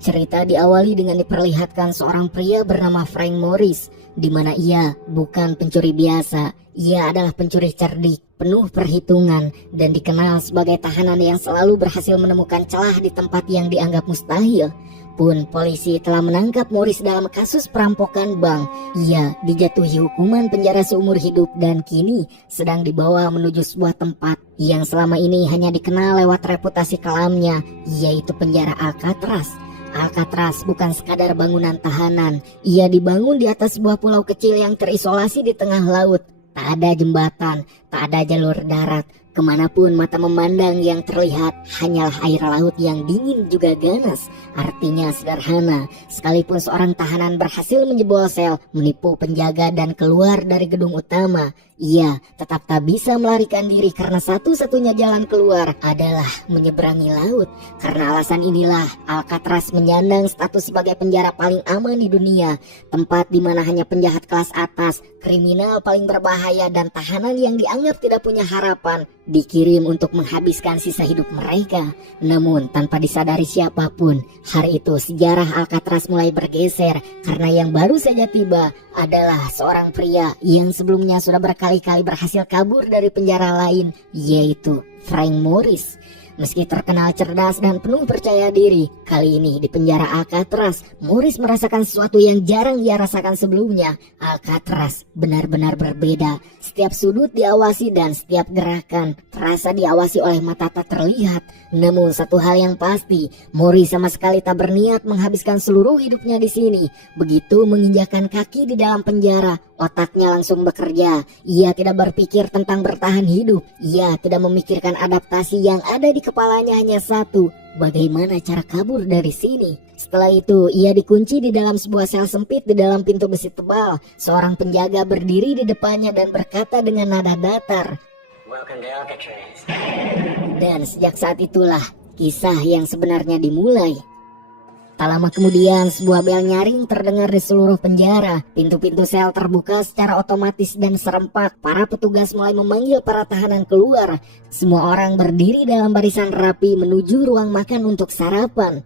Cerita diawali dengan diperlihatkan seorang pria bernama Frank Morris, di mana ia bukan pencuri biasa. Ia adalah pencuri cerdik, penuh perhitungan, dan dikenal sebagai tahanan yang selalu berhasil menemukan celah di tempat yang dianggap mustahil. Pun polisi telah menangkap Morris dalam kasus perampokan bank. Ia dijatuhi hukuman penjara seumur hidup dan kini sedang dibawa menuju sebuah tempat yang selama ini hanya dikenal lewat reputasi kelamnya, yaitu penjara Alcatraz. Alcatraz bukan sekadar bangunan tahanan. Ia dibangun di atas sebuah pulau kecil yang terisolasi di tengah laut. Tak ada jembatan, tak ada jalur darat. Kemanapun mata memandang yang terlihat hanyalah air laut yang dingin juga ganas. Artinya sederhana, sekalipun seorang tahanan berhasil menjebol sel, menipu penjaga dan keluar dari gedung utama, ia tetap tak bisa melarikan diri karena satu-satunya jalan keluar adalah menyeberangi laut. Karena alasan inilah Alcatraz menyandang status sebagai penjara paling aman di dunia, tempat di mana hanya penjahat kelas atas, kriminal paling berbahaya dan tahanan yang dianggap tidak punya harapan dikirim untuk menghabiskan sisa hidup mereka. Namun tanpa disadari siapapun, hari itu sejarah Alcatraz mulai bergeser karena yang baru saja tiba adalah seorang pria yang sebelumnya sudah berkali-kali berhasil kabur dari penjara lain, yaitu Frank Morris. Meski terkenal cerdas dan penuh percaya diri, kali ini di penjara Alcatraz, Morris merasakan sesuatu yang jarang ia rasakan sebelumnya. Alcatraz benar-benar berbeda. Setiap sudut diawasi dan setiap gerakan terasa diawasi oleh mata tak terlihat. Namun satu hal yang pasti, Morris sama sekali tak berniat menghabiskan seluruh hidupnya di sini. Begitu menginjakan kaki di dalam penjara, otaknya langsung bekerja. Ia tidak berpikir tentang bertahan hidup. Ia tidak memikirkan adaptasi yang ada di kepalanya, hanya satu: bagaimana cara kabur dari sini. Setelah itu, ia dikunci di dalam sebuah sel sempit di dalam pintu besi tebal. Seorang penjaga berdiri di depannya dan berkata dengan nada datar, "Welcome to Alcatraz." Dan sejak saat itulah kisah yang sebenarnya dimulai. Tak lama kemudian, sebuah bel nyaring terdengar di seluruh penjara. Pintu-pintu sel terbuka secara otomatis dan serempak. Para petugas mulai memanggil para tahanan keluar. Semua orang berdiri dalam barisan rapi menuju ruang makan untuk sarapan.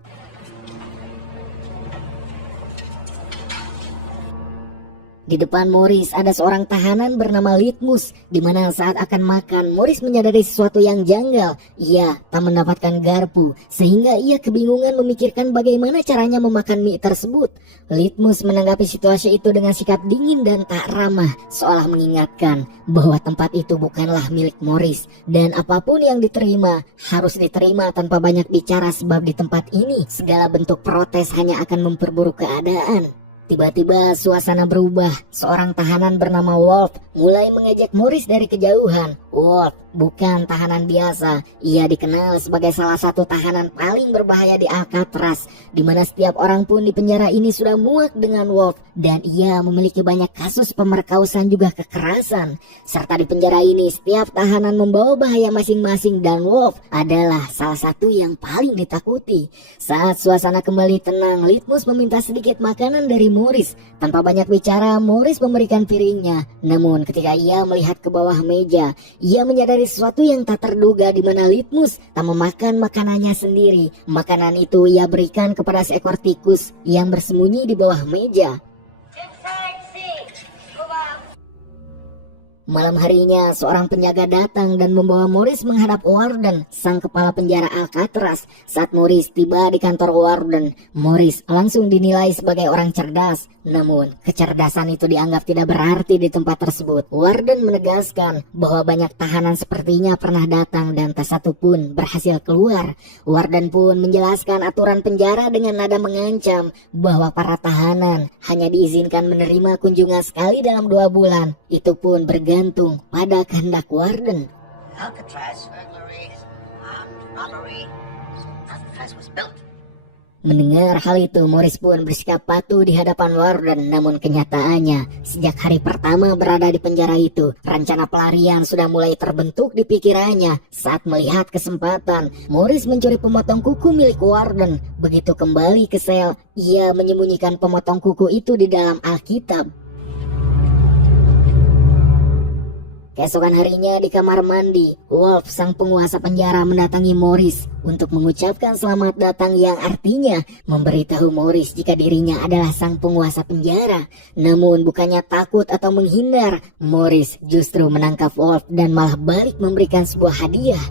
Di depan Morris ada seorang tahanan bernama Litmus, di mana saat akan makan, Morris menyadari sesuatu yang janggal. Ia tak mendapatkan garpu, sehingga ia kebingungan memikirkan bagaimana caranya memakan mie tersebut. Litmus menanggapi situasi itu dengan sikap dingin dan tak ramah, seolah mengingatkan bahwa tempat itu bukanlah milik Morris, dan apapun yang diterima harus diterima tanpa banyak bicara, sebab di tempat ini segala bentuk protes hanya akan memperburuk keadaan. Tiba-tiba suasana berubah. Seorang tahanan bernama Wolf mulai mengejek Morris dari kejauhan. Wolf bukan tahanan biasa. Ia dikenal sebagai salah satu tahanan paling berbahaya di Alcatraz, di mana setiap orang pun di penjara ini sudah muak dengan Wolf, dan ia memiliki banyak kasus pemerkosaan juga kekerasan. Serta di penjara ini setiap tahanan membawa bahaya masing-masing, dan Wolf adalah salah satu yang paling ditakuti. Saat suasana kembali tenang, Litmus meminta sedikit makanan dari Morris. Tanpa banyak bicara, Morris memberikan piringnya. Namun ketika ia melihat ke bawah meja, ia menyadari sesuatu yang tak terduga, di mana Litmus tak memakan makanannya sendiri. Makanan itu ia berikan kepada seekor tikus yang bersembunyi di bawah meja. Malam harinya, seorang penjaga datang dan membawa Morris menghadap Warden, sang kepala penjara Alcatraz. Saat Morris tiba di kantor Warden, Morris langsung dinilai sebagai orang cerdas. Namun, kecerdasan itu dianggap tidak berarti di tempat tersebut. Warden menegaskan bahwa banyak tahanan sepertinya pernah datang dan tak satu pun berhasil keluar. Warden pun menjelaskan aturan penjara dengan nada mengancam bahwa para tahanan hanya diizinkan menerima kunjungan sekali dalam 2 bulan. Itu pun bergantung pada kehendak Warden. Alcatraz burglaries and robbery. Alcatraz was built. Mendengar hal itu, Morris pun bersikap patuh di hadapan Warden. Namun kenyataannya, sejak hari pertama berada di penjara itu, rencana pelarian sudah mulai terbentuk di pikirannya. Saat melihat kesempatan, Morris mencuri pemotong kuku milik Warden. Begitu kembali ke sel, ia menyembunyikan pemotong kuku itu di dalam Alkitab. Keesokan harinya di kamar mandi, Wolf sang penguasa penjara mendatangi Morris untuk mengucapkan selamat datang yang artinya memberitahu Morris jika dirinya adalah sang penguasa penjara. Namun bukannya takut atau menghindar, Morris justru menangkap Wolf dan malah balik memberikan sebuah hadiah.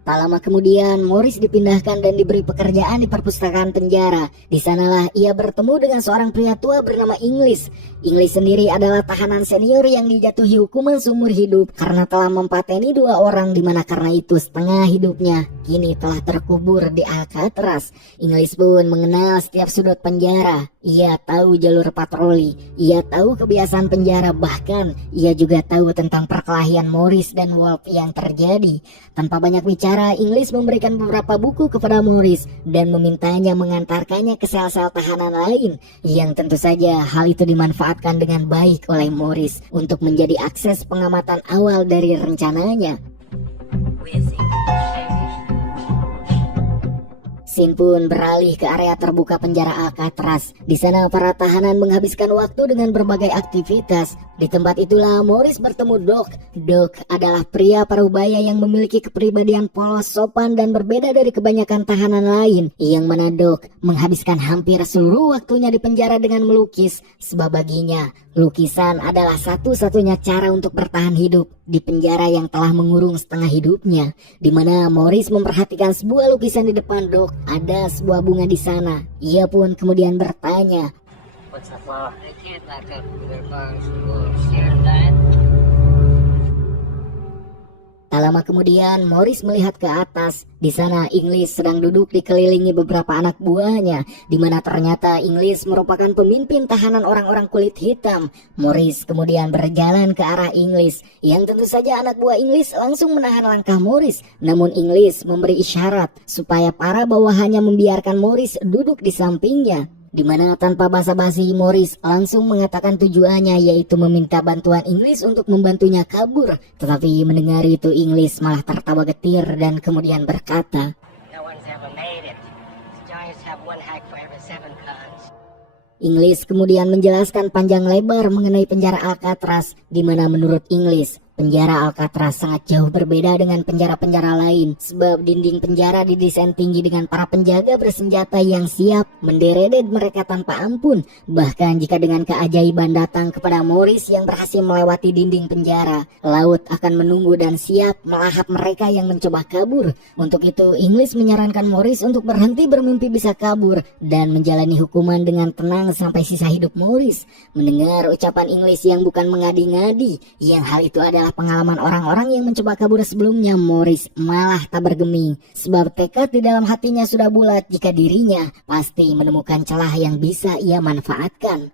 Tak lama kemudian, Morris dipindahkan dan diberi pekerjaan di perpustakaan penjara. Di sanalah ia bertemu dengan seorang pria tua bernama Inglis. Inglis sendiri adalah tahanan senior yang dijatuhi hukuman seumur hidup karena telah mempateni 2 orang, di mana karena itu setengah hidupnya kini telah terkubur di Alcatraz. Inglis pun mengenal setiap sudut penjara. Ia tahu jalur patroli, ia tahu kebiasaan penjara, bahkan ia juga tahu tentang perkelahian Morris dan Wolf yang terjadi. Tanpa banyak bicara, Inglis memberikan beberapa buku kepada Morris dan memintanya mengantarkannya ke sel-sel tahanan lain, yang tentu saja hal itu dimanfaatkan dengan baik oleh Morris untuk menjadi akses pengamatan awal dari rencananya. Scene pun beralih ke area terbuka penjara Alcatraz. Di sana para tahanan menghabiskan waktu dengan berbagai aktivitas. Di tempat itulah Morris bertemu Doc. Doc adalah pria parubaya yang memiliki kepribadian polos, sopan, dan berbeda dari kebanyakan tahanan lain. Yang mana Doc menghabiskan hampir seluruh waktunya di penjara dengan melukis. Sebab baginya, lukisan adalah satu-satunya cara untuk bertahan hidup di penjara yang telah mengurung setengah hidupnya. Di mana Morris memperhatikan sebuah lukisan di depan Doc. Ada sebuah bunga di sana. Ia pun kemudian bertanya, What's that flower? I can't back up. Their flowers will share that. Tak lama kemudian, Morris melihat ke atas. Di sana Inglis sedang duduk dikelilingi beberapa anak buahnya, di mana ternyata Inglis merupakan pemimpin tahanan orang-orang kulit hitam. Morris kemudian berjalan ke arah Inglis, yang tentu saja anak buah Inglis langsung menahan langkah Morris. Namun Inglis memberi isyarat supaya para bawahannya membiarkan Morris duduk di sampingnya. Di mana tanpa basa-basi Morris langsung mengatakan tujuannya, yaitu meminta bantuan Inglis untuk membantunya kabur. Tetapi mendengar itu Inglis malah tertawa getir dan kemudian berkata, No one's ever made it. Giants have one hack for every 7 cons. Inglis kemudian menjelaskan panjang lebar mengenai penjara Alcatraz, di mana menurut Inglis penjara Alcatraz sangat jauh berbeda dengan penjara-penjara lain, sebab dinding penjara didesain tinggi dengan para penjaga bersenjata yang siap menderedet mereka tanpa ampun. Bahkan jika dengan keajaiban datang kepada Morris yang berhasil melewati dinding penjara, laut akan menunggu dan siap melahap mereka yang mencoba kabur. Untuk itu Inglis menyarankan Morris untuk berhenti bermimpi bisa kabur dan menjalani hukuman dengan tenang sampai sisa hidup Morris. Mendengar ucapan Inglis yang bukan mengadi-ngadi, yang hal itu adalah pengalaman orang-orang yang mencoba kabur sebelumnya, Morris malah tak bergeming, sebab tekad di dalam hatinya sudah bulat jika dirinya pasti menemukan celah yang bisa ia manfaatkan.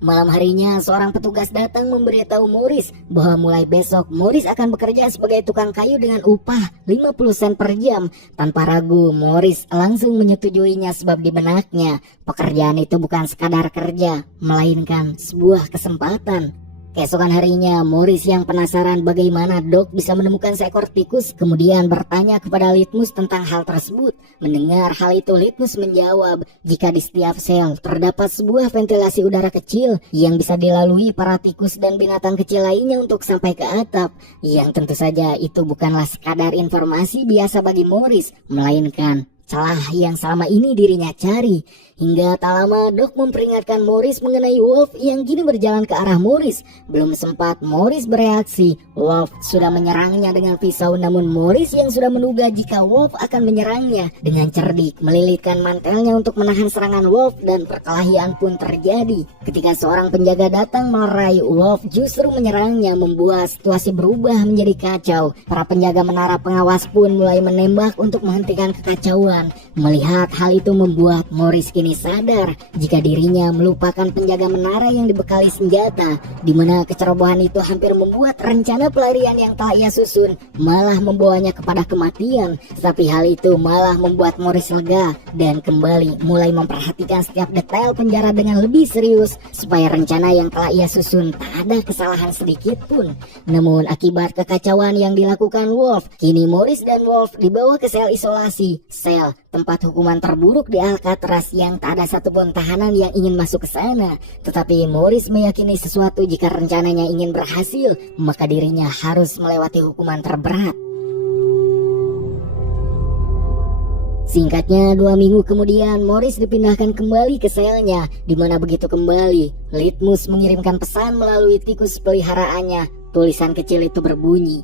Malam harinya seorang petugas datang memberitahu Morris bahwa mulai besok Morris akan bekerja sebagai tukang kayu dengan upah 50 sen per jam. Tanpa ragu Morris langsung menyetujuinya, sebab di benaknya pekerjaan itu bukan sekadar kerja, melainkan sebuah kesempatan. Keesokan harinya, Morris yang penasaran bagaimana Doc bisa menemukan seekor tikus kemudian bertanya kepada Litmus tentang hal tersebut. Mendengar hal itu, Litmus menjawab jika di setiap sel terdapat sebuah ventilasi udara kecil yang bisa dilalui para tikus dan binatang kecil lainnya untuk sampai ke atap. Yang tentu saja itu bukanlah sekadar informasi biasa bagi Morris, melainkan celah yang selama ini dirinya cari. Hingga tak lama Doc memperingatkan Morris mengenai Wolf yang kini berjalan ke arah Morris. Belum sempat Morris bereaksi, Wolf sudah menyerangnya dengan pisau. Namun Morris yang sudah menduga jika Wolf akan menyerangnya, dengan cerdik melilitkan mantelnya untuk menahan serangan Wolf, dan perkelahian pun terjadi. Ketika seorang penjaga datang melerai, Wolf justru menyerangnya, membuat situasi berubah menjadi kacau. Para penjaga menara pengawas pun mulai menembak untuk menghentikan kekacauan. Melihat hal itu membuat Morris kini sadar jika dirinya melupakan penjaga menara yang dibekali senjata, di mana kecerobohan itu hampir membuat rencana pelarian yang telah ia susun malah membawanya kepada kematian. Tapi hal itu malah membuat Morris lega dan kembali mulai memperhatikan setiap detail penjara dengan lebih serius, supaya rencana yang telah ia susun tak ada kesalahan sedikit pun. Namun akibat kekacauan yang dilakukan Wolf, kini Morris dan Wolf dibawa ke sel isolasi, sel tempat hukuman terburuk di Alcatraz yang tak ada satupun tahanan yang ingin masuk ke sana. Tetapi Morris meyakini sesuatu, jika rencananya ingin berhasil, maka dirinya harus melewati hukuman terberat. Singkatnya, 2 minggu kemudian Morris dipindahkan kembali ke selnya, di mana begitu kembali, Litmus mengirimkan pesan melalui tikus peliharaannya. Tulisan kecil itu berbunyi,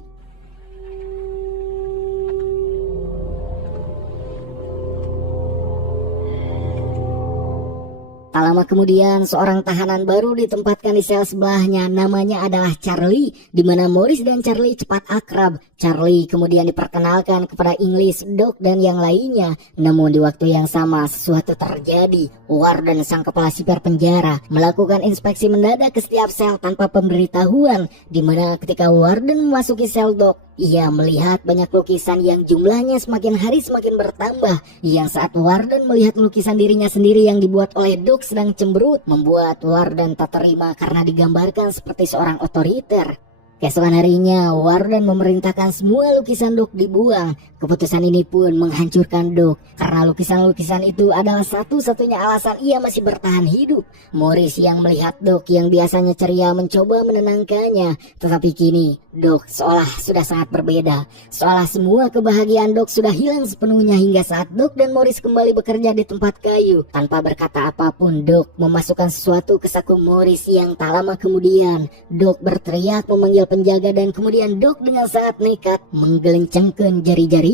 tak lama kemudian, seorang tahanan baru ditempatkan di sel sebelahnya. Namanya adalah Charlie, di mana Morris dan Charlie cepat akrab. Charlie kemudian diperkenalkan kepada English, Doc, dan yang lainnya. Namun di waktu yang sama, sesuatu terjadi. Warden, sang kepala sipir penjara, melakukan inspeksi mendadak ke setiap sel tanpa pemberitahuan, di mana ketika Warden memasuki sel Doc, ia melihat banyak lukisan yang jumlahnya semakin hari semakin bertambah. Yang saat Warden melihat lukisan dirinya sendiri yang dibuat oleh Doc sedang cemberut, membuat Warden tak terima karena digambarkan seperti seorang otoriter. Keesokan harinya, Warden memerintahkan semua lukisan Doc dibuang. Keputusan ini pun menghancurkan Doc, karena lukisan-lukisan itu adalah satu-satunya alasan ia masih bertahan hidup. Morris yang melihat Doc yang biasanya ceria mencoba menenangkannya, tetapi kini Doc seolah sudah sangat berbeda. Seolah semua kebahagiaan Doc sudah hilang sepenuhnya hingga saat Doc dan Morris kembali bekerja di tempat kayu. Tanpa berkata apapun, Doc memasukkan sesuatu ke saku Morris yang tak lama kemudian Doc berteriak memanggil penjaga, dan kemudian Doc dengan sangat nekat menggelencangkan jari-jarinya.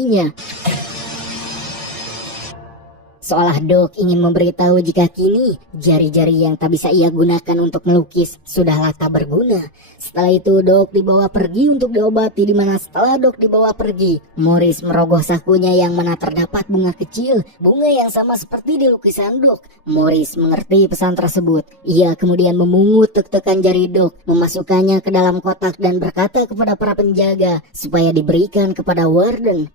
Seolah Doc ingin memberitahu jika kini jari-jari yang tak bisa ia gunakan untuk melukis sudahlah tak berguna. Setelah itu Doc dibawa pergi untuk diobati, di mana setelah Doc dibawa pergi, Morris merogoh sakunya yang mana terdapat bunga kecil, bunga yang sama seperti di lukisan Doc. Morris mengerti pesan tersebut. Ia kemudian memungut tek-tekan jari Doc, memasukkannya ke dalam kotak dan berkata kepada para penjaga supaya diberikan kepada Warden.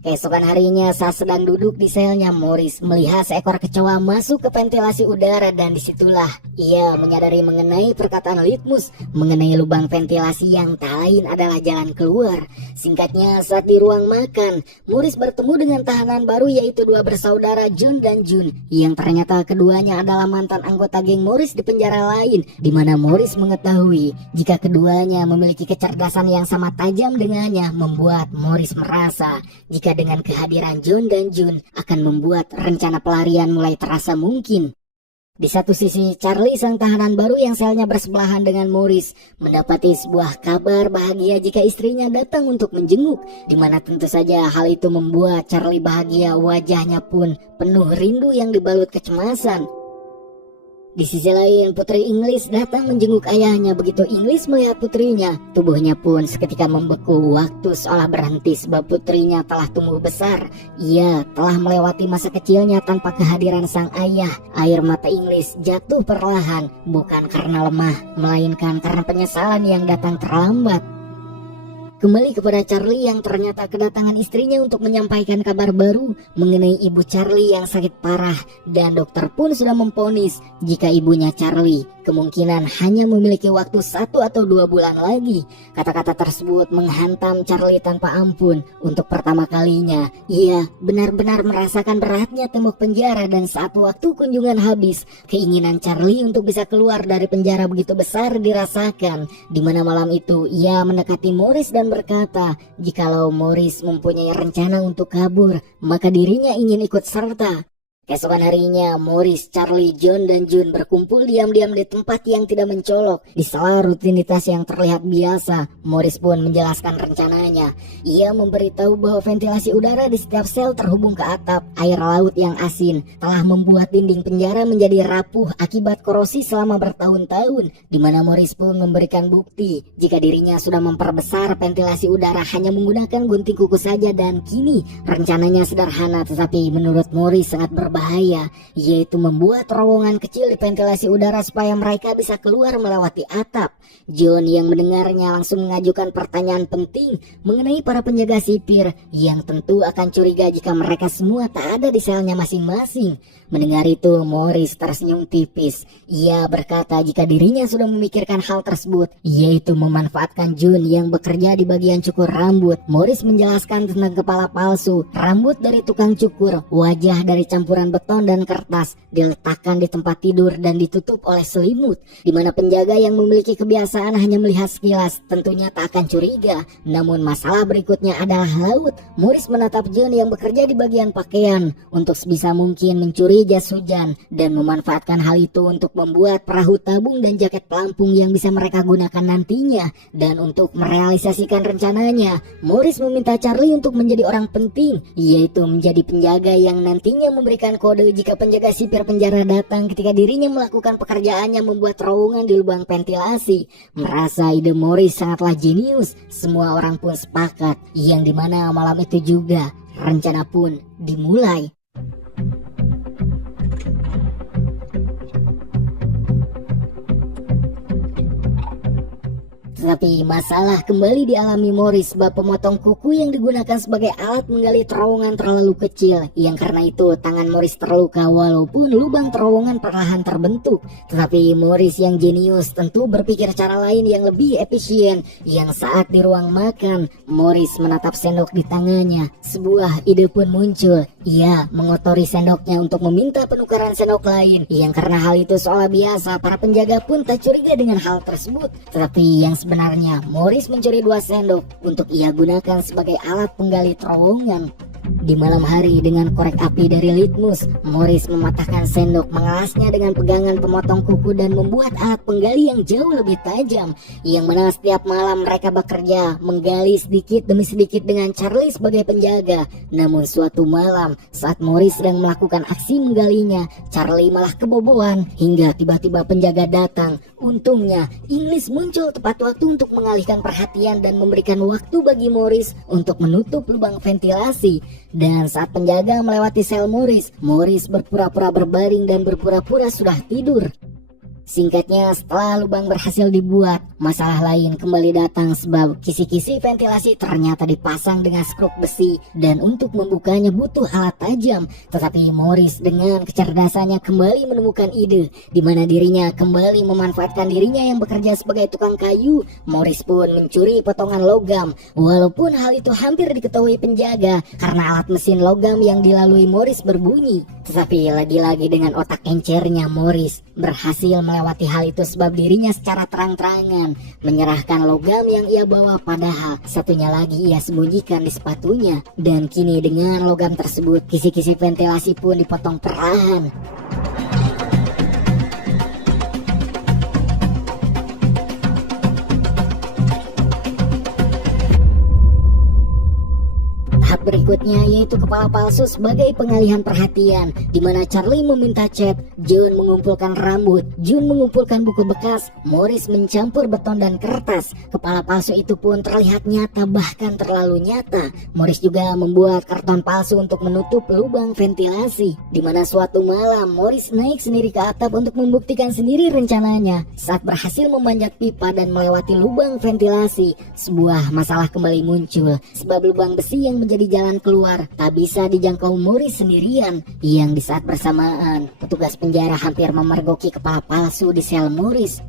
Keesokan harinya, saat sedang duduk di selnya, Morris melihat seekor kecoa masuk ke ventilasi udara, dan disitulah ia menyadari mengenai perkataan Litmus mengenai lubang ventilasi yang tak lain adalah jalan keluar. Singkatnya, saat di ruang makan, Morris bertemu dengan tahanan baru, yaitu 2 bersaudara John dan June, yang ternyata keduanya adalah mantan anggota geng Morris di penjara lain, di mana Morris mengetahui jika keduanya memiliki kecerdasan yang sama tajam dengannya, membuat Morris merasa jika dengan kehadiran John dan June akan membuat rencana pelarian mulai terasa mungkin. Di satu sisi, Charlie, sang tahanan baru yang selnya bersebelahan dengan Morris, mendapati sebuah kabar bahagia jika istrinya datang untuk menjenguk, di mana tentu saja hal itu membuat Charlie bahagia. Wajahnya pun penuh rindu yang dibalut kecemasan. Di sisi lain, Putri English datang menjenguk ayahnya. Begitu English melihat putrinya, tubuhnya pun seketika membeku. Waktu seolah berhenti sebab putrinya telah tumbuh besar. Ia telah melewati masa kecilnya tanpa kehadiran sang ayah. Air mata English jatuh perlahan, bukan karena lemah, melainkan karena penyesalan yang datang terlambat. Kembali kepada Charlie yang ternyata kedatangan istrinya untuk menyampaikan kabar baru mengenai ibu Charlie yang sakit parah, dan dokter pun sudah memvonis jika ibunya Charlie kemungkinan hanya memiliki waktu 1 atau 2 bulan lagi. Kata-kata tersebut menghantam Charlie tanpa ampun. Untuk pertama kalinya, ia benar-benar merasakan beratnya tembok penjara, dan saat waktu kunjungan habis, keinginan Charlie untuk bisa keluar dari penjara begitu besar dirasakan. Di mana malam itu ia mendekati Morris dan berkata, jikalau Morris mempunyai rencana untuk kabur, maka dirinya ingin ikut serta. Keesokan harinya, Morris, Charlie, John, dan June berkumpul diam-diam di tempat yang tidak mencolok. Di sela rutinitas yang terlihat biasa, Morris pun menjelaskan rencananya. Ia memberitahu bahwa ventilasi udara di setiap sel terhubung ke atap. Air laut yang asin telah membuat dinding penjara menjadi rapuh akibat korosi selama bertahun-tahun. Di mana Morris pun memberikan bukti jika dirinya sudah memperbesar ventilasi udara hanya menggunakan gunting kuku saja, dan kini rencananya sederhana tetapi menurut Morris sangat berbahaya berbahaya, yaitu membuat terowongan kecil di ventilasi udara supaya mereka bisa keluar melewati atap. John yang mendengarnya langsung mengajukan pertanyaan penting mengenai para penjaga sipir yang tentu akan curiga jika mereka semua tak ada di selnya masing-masing. Mendengar itu, Morris tersenyum tipis. Ia berkata jika dirinya sudah memikirkan hal tersebut, yaitu memanfaatkan Jun yang bekerja di bagian cukur rambut. Morris menjelaskan tentang kepala palsu, rambut dari tukang cukur, wajah dari campuran beton dan kertas, diletakkan di tempat tidur dan ditutup oleh selimut, di mana penjaga yang memiliki kebiasaan hanya melihat sekilas tentunya tak akan curiga. Namun masalah berikutnya adalah laut. Morris menatap Jun yang bekerja di bagian pakaian untuk sebisa mungkin mencuri jas hujan dan memanfaatkan hal itu untuk membuat perahu tabung dan jaket pelampung yang bisa mereka gunakan nantinya. Dan untuk merealisasikan rencananya, Morris meminta Charlie untuk menjadi orang penting, yaitu menjadi penjaga yang nantinya memberikan kode jika penjaga sipir penjara datang ketika dirinya melakukan pekerjaannya membuat terowongan di lubang ventilasi. Merasa ide Morris sangatlah jenius, semua orang pun sepakat, yang dimana malam itu juga rencana pun dimulai. Tetapi masalah kembali dialami Morris sebab pemotong kuku yang digunakan sebagai alat menggali terowongan terlalu kecil, yang karena itu tangan Morris terluka walaupun lubang terowongan perlahan terbentuk. Tetapi Morris yang jenius tentu berpikir cara lain yang lebih efisien, yang saat di ruang makan Morris menatap sendok di tangannya. Sebuah ide pun muncul. Ia mengotori sendoknya untuk meminta penukaran sendok lain, yang karena hal itu seolah biasa para penjaga pun tak curiga dengan hal tersebut. Tetapi yang sebenarnya Morris mencuri 2 sendok untuk ia gunakan sebagai alat penggali terowongan. Di malam hari dengan korek api dari litmus, Morris mematahkan sendok, mengalasnya dengan pegangan pemotong kuku dan membuat alat penggali yang jauh lebih tajam. Yang mana setiap malam mereka bekerja menggali sedikit demi sedikit dengan Charlie sebagai penjaga. Namun suatu malam saat Morris sedang melakukan aksi menggalinya, Charlie malah kebobohan hingga tiba-tiba penjaga datang. Untungnya Inglis muncul tepat waktu untuk mengalihkan perhatian dan memberikan waktu bagi Morris untuk menutup lubang ventilasi. Dan saat penjaga melewati sel Morris, Morris berpura-pura berbaring dan berpura-pura sudah tidur. Singkatnya, setelah lubang berhasil dibuat, masalah lain kembali datang sebab kisi-kisi ventilasi ternyata dipasang dengan skruk besi dan untuk membukanya butuh alat tajam. Tetapi Morris dengan kecerdasannya kembali menemukan ide di mana dirinya kembali memanfaatkan dirinya yang bekerja sebagai tukang kayu. Morris pun mencuri potongan logam, walaupun hal itu hampir diketahui penjaga karena alat mesin logam yang dilalui Morris berbunyi. Tetapi lagi-lagi dengan otak encernya, Morris berhasil melewati hal itu sebab dirinya secara terang-terangan menyerahkan logam yang ia bawa, padahal satunya lagi ia sembunyikan di sepatunya. Dan kini dengan logam tersebut, kisi-kisi ventilasi pun dipotong perlahan. Tahap berikutnya yaitu kepala palsu sebagai pengalihan perhatian, di mana Charlie meminta cat, John mengumpulkan rambut, Jun mengumpulkan buku bekas, Morris mencampur beton dan kertas. Kepala palsu itu pun terlihat nyata, bahkan terlalu nyata. Morris juga membuat karton palsu untuk menutup lubang ventilasi, di mana suatu malam Morris naik sendiri ke atap untuk membuktikan sendiri rencananya. Saat berhasil memanjat pipa dan melewati lubang ventilasi, sebuah masalah kembali muncul sebab lubang besi yang menjadi jalan keluar tak bisa dijangkau Morris sendirian, yang di saat bersamaan petugas penjara hampir memergoki kepala palsu di sel Morris.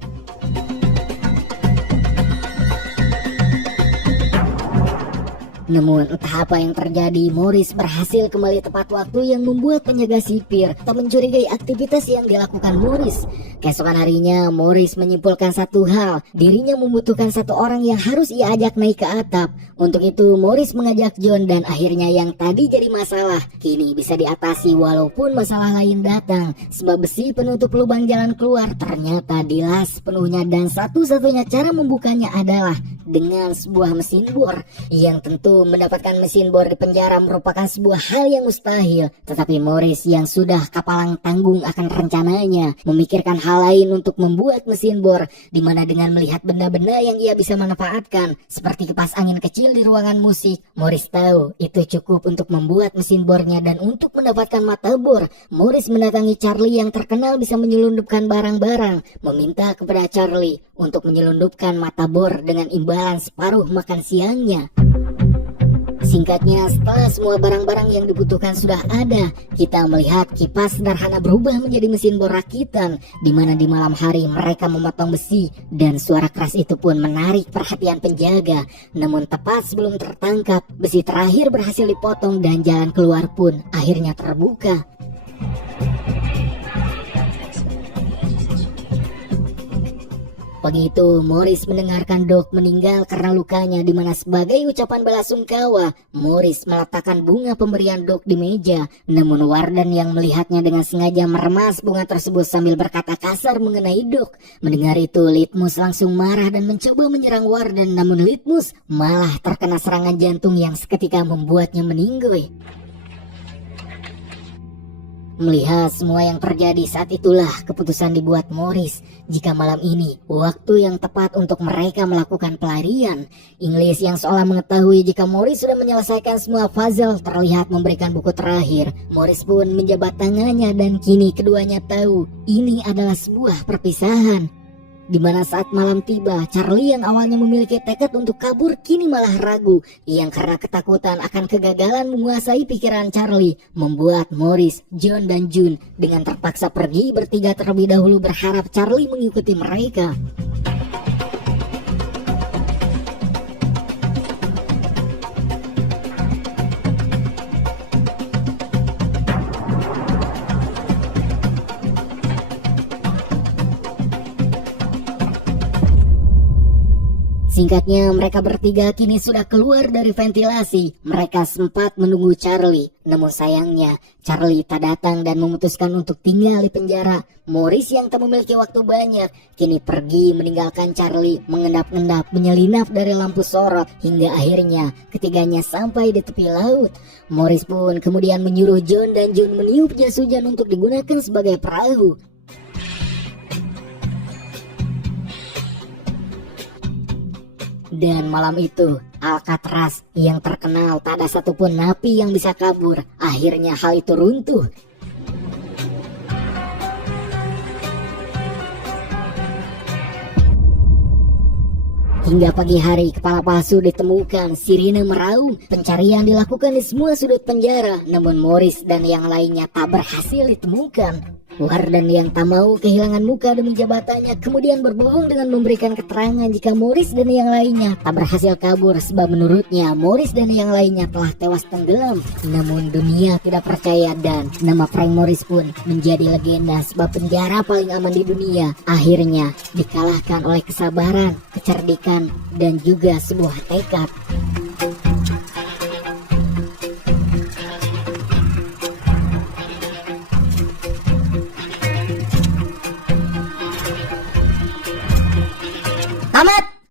Namun entah apa yang terjadi, Morris berhasil kembali tepat waktu yang membuat penjaga sipir tak mencurigai aktivitas yang dilakukan Morris. Keesokan harinya, Morris menyimpulkan satu hal, dirinya membutuhkan satu orang yang harus ia ajak naik ke atap. Untuk itu, Morris mengajak John dan akhirnya yang tadi jadi masalah kini bisa diatasi walaupun masalah lain datang. Sebab besi penutup lubang jalan keluar ternyata dilas penuhnya dan satu-satunya cara membukanya adalah dengan sebuah mesin bor yang tentu itu mendapatkan mesin bor di penjara merupakan sebuah hal yang mustahil. Tetapi Morris yang sudah kapalang tanggung akan rencananya memikirkan hal lain untuk membuat mesin bor, di mana dengan melihat benda-benda yang ia bisa manfaatkan seperti kipas angin kecil di ruangan musik, Morris tahu itu cukup untuk membuat mesin bornya. Dan untuk mendapatkan mata bor, Morris mendatangi Charlie yang terkenal bisa menyelundupkan barang-barang, meminta kepada Charlie untuk menyelundupkan mata bor dengan imbalan separuh makan siangnya. Singkatnya, setelah semua barang-barang yang dibutuhkan sudah ada, kita melihat kipas sederhana berubah menjadi mesin bor rakitan, di mana di malam hari mereka memotong besi, dan suara keras itu pun menarik perhatian penjaga. Namun tepat sebelum tertangkap, besi terakhir berhasil dipotong dan jalan keluar pun akhirnya terbuka. Pagi itu, Morris mendengarkan Doc meninggal karena lukanya, di mana sebagai ucapan belasungkawa, Morris meletakkan bunga pemberian Doc di meja. Namun Warden yang melihatnya dengan sengaja meremas bunga tersebut sambil berkata kasar mengenai Doc. Mendengar itu, Litmus langsung marah dan mencoba menyerang Warden, namun Litmus malah terkena serangan jantung yang seketika membuatnya meninggoy. Melihat semua yang terjadi saat itulah keputusan dibuat Morris jika malam ini waktu yang tepat untuk mereka melakukan pelarian. Inggris yang seolah mengetahui jika Morris sudah menyelesaikan semua puzzle terlihat memberikan buku terakhir. Morris pun menjabat tangannya dan kini keduanya tahu ini adalah sebuah perpisahan. Di mana saat malam tiba, Charlie yang awalnya memiliki tekad untuk kabur kini malah ragu, yang karena ketakutan akan kegagalan menguasai pikiran Charlie membuat Morris, John dan June dengan terpaksa pergi bertiga terlebih dahulu berharap Charlie mengikuti mereka. Singkatnya, mereka bertiga kini sudah keluar dari ventilasi. Mereka sempat menunggu Charlie, namun sayangnya Charlie tak datang dan memutuskan untuk tinggal di penjara. Morris yang tak memiliki waktu banyak kini pergi meninggalkan Charlie, mengendap-endap menyelinap dari lampu sorot hingga akhirnya ketiganya sampai di tepi laut. Morris pun kemudian menyuruh John dan June meniup jas hujan untuk digunakan sebagai perahu. Dan malam itu, Alcatraz yang terkenal tak ada satupun napi yang bisa kabur. Akhirnya hal itu runtuh. Hingga pagi hari, kepala palsu ditemukan, sirine meraung, pencarian dilakukan di semua sudut penjara. Namun Morris dan yang lainnya tak berhasil ditemukan. Warden yang tak mau kehilangan muka demi jabatannya kemudian berbohong dengan memberikan keterangan jika Morris dan yang lainnya tak berhasil kabur, sebab menurutnya Morris dan yang lainnya telah tewas tenggelam. Namun dunia tidak percaya dan nama Frank Morris pun menjadi legenda, sebab penjara paling aman di dunia akhirnya dikalahkan oleh kesabaran, kecerdikan, dan juga sebuah tekad.